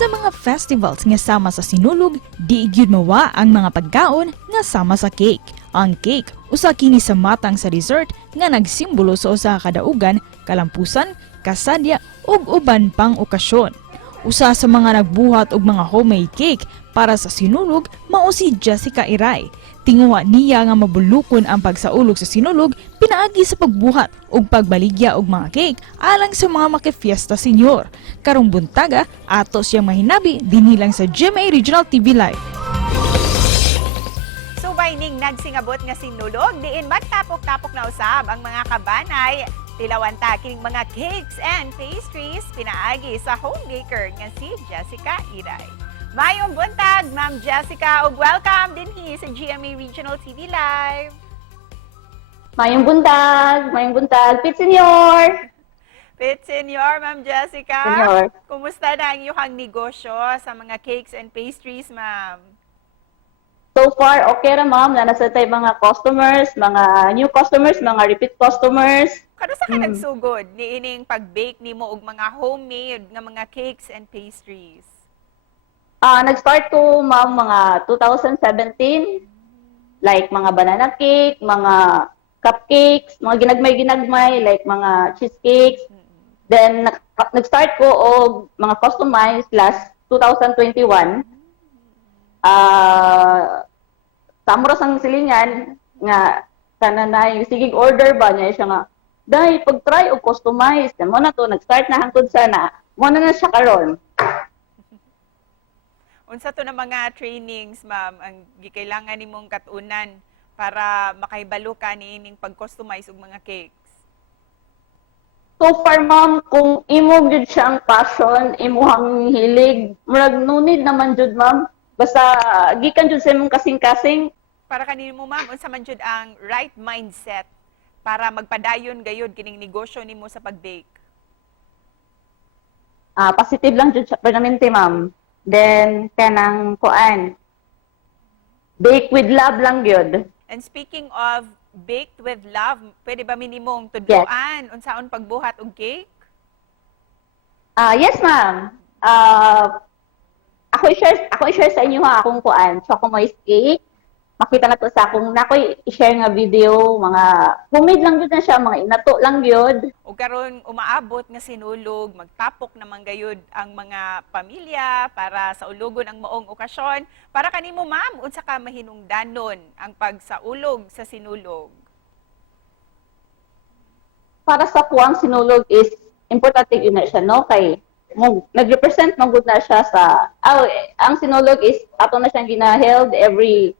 Sa mga festivals nga sama sa sinulog, di gyud mawa ang mga pagkaon nga sama sa cake. Ang cake usa kini sa matang sa dessert nga nagsimbolo sa usa ka kadaugan, kalampusan, kasadya ug uban pang okasyon. Usa sa mga nagbuhat og mga homemade cake para sa sinulog mao si Jessica Iray. Tinguha niya nga mabulukon ang pagsaulog sa sinulog pinaagi sa pagbuhat ug pagbaligya og mga cake alang sa mga makifiesta senyor. Karong buntaga ato siyang mahinabi dinhi lang sa GMA Regional TV Live. Subay ning nagsingabot nga sinulog diin magtapok-tapok na usab ang mga kabanay. Tilawanta kining mga cakes and pastries pinaagi sa homemaker nga si Jessica Iray. Mayong buntag, Ma'am Jessica, ug welcome dinhi sa GMA Regional TV Live. Mayong buntag, Pit Senior! Pit Senior, Ma'am Jessica. Senior. Kumusta na ang iyong negosyo sa mga cakes and pastries, Ma'am? So far, okay ra ma'am. Nasa tayo mga customers, mga new customers, mga repeat customers. Kano sa ka nagsugod ni ining pag-bake nimo og mga homemade nga mga cakes and pastries? Nag-start ko ma'am mga 2017. Like mga banana cake, mga cupcakes, mga ginagmay, like mga cheesecakes. Then, nag-start ko og mga customized last 2021. Samro sang silingan nga kananay sige order ba niya siya nga dai pag-try og customize mo na to nag-start na hangtod sana mo na siya karon. Unsa to na mga trainings, Ma'am, ang gikailangan nimong katunan para makahibalo ka niining pag-customize og mga cakes? So far ma'am kung imo gyud siya ang passion imuhang hilig murag no need naman jud ma'am basta gikan jud sa imong kasing-kasing. Para kanimo, Ma'am, unsa man jud ang right mindset para magpadayon gayud kining negosyo nimo sa pag-bake? Positive lang jud siya permanente ma'am. Then kanang kuan bake with love lang gyud. And speaking of baked with love, pwede ba minimong tudloan unsaon pagbuhat og cake? Yes ma'am. Ako i-share sa inyo ha akong kuan. So ako may cake. Makita na to sa akong nakoy i-share nga video, mga homemade lang gyud na siya, mga inato lang gyud. O karon umaabot nga sinulog, magtapok naman gayud ang mga pamilya para sa ulugon ang maong okasyon. Para kanimo, Ma'am, unsa ka mahinungdanon ang pagsaulog sa sinulog? Para sa kuwang sinulog is importante yun na siya, no? Kay nag-represent man gud na siya sa ang sinulog is ato na siyang gina-held every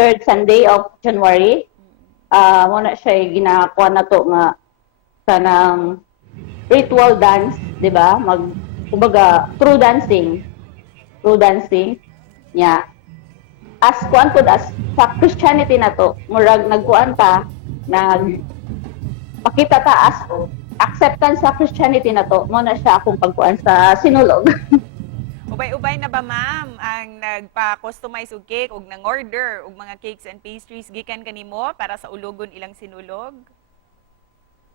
third Sunday of January. Mo na siya ginakuha na to nga kanang ritual dance, di ba? Kumbaga true dancing. Yeah. As kuan pod as sa Christianity na to, murag nagkuan ta pakita ta as acceptance sa Christianity na to. Mo na siya akong pagkuan sa sinulog. Ubay-ubay na ba, Ma'am, ang nagpa-customize og cake og nang-order og mga cakes and pastries gikan kanimo para sa ulugon ilang sinulog?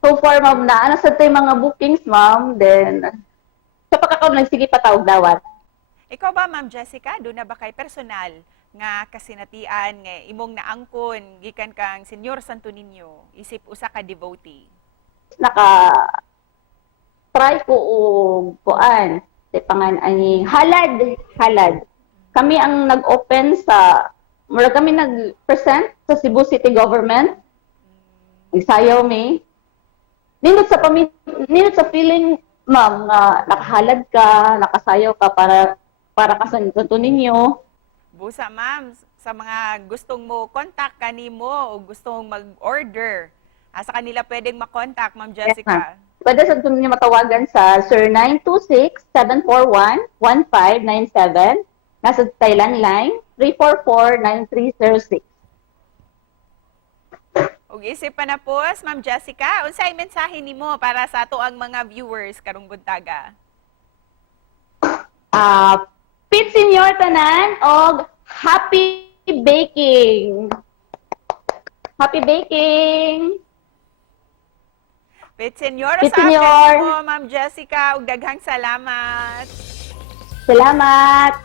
So far, ma'am, nasa tayo mga bookings, ma'am. Then, sa pagkakaw, nagsige patawag dawat. Ikaw ba, Ma'am Jessica, doon na ba kay personal nga kasinatian nga imong naangkon gikan kang Senyor Santo Niño, isip usa ka devotee? Try ko og kuan. Pangan ani halad. Kami ang nag-open mura kami nag-present sa Cebu City Government. Nagsayaw mi. Nindot sa feeling, ma'am, nga nakahalad ka, nakasayaw ka para ka sa ninyo. Busa, Ma'am, sa mga gustong mo contact kanimo o gustong mag-order, sa kanila pwedeng makontak, Ma'am Jessica? Yes, pwede sa niyo matawagan sa 0926-741-1597. Nasa Thailand line, 344-9306. Og isip pa na po, Ma'am Jessica, unsay mensahe nimo para sa ato ang mga viewers karong buntaga? Pit Senior tanan og happy baking! Happy baking! Pit Senyor, Pit sa Senyor. mo, Ma'am Jessica, ug daghang salamat. Salamat.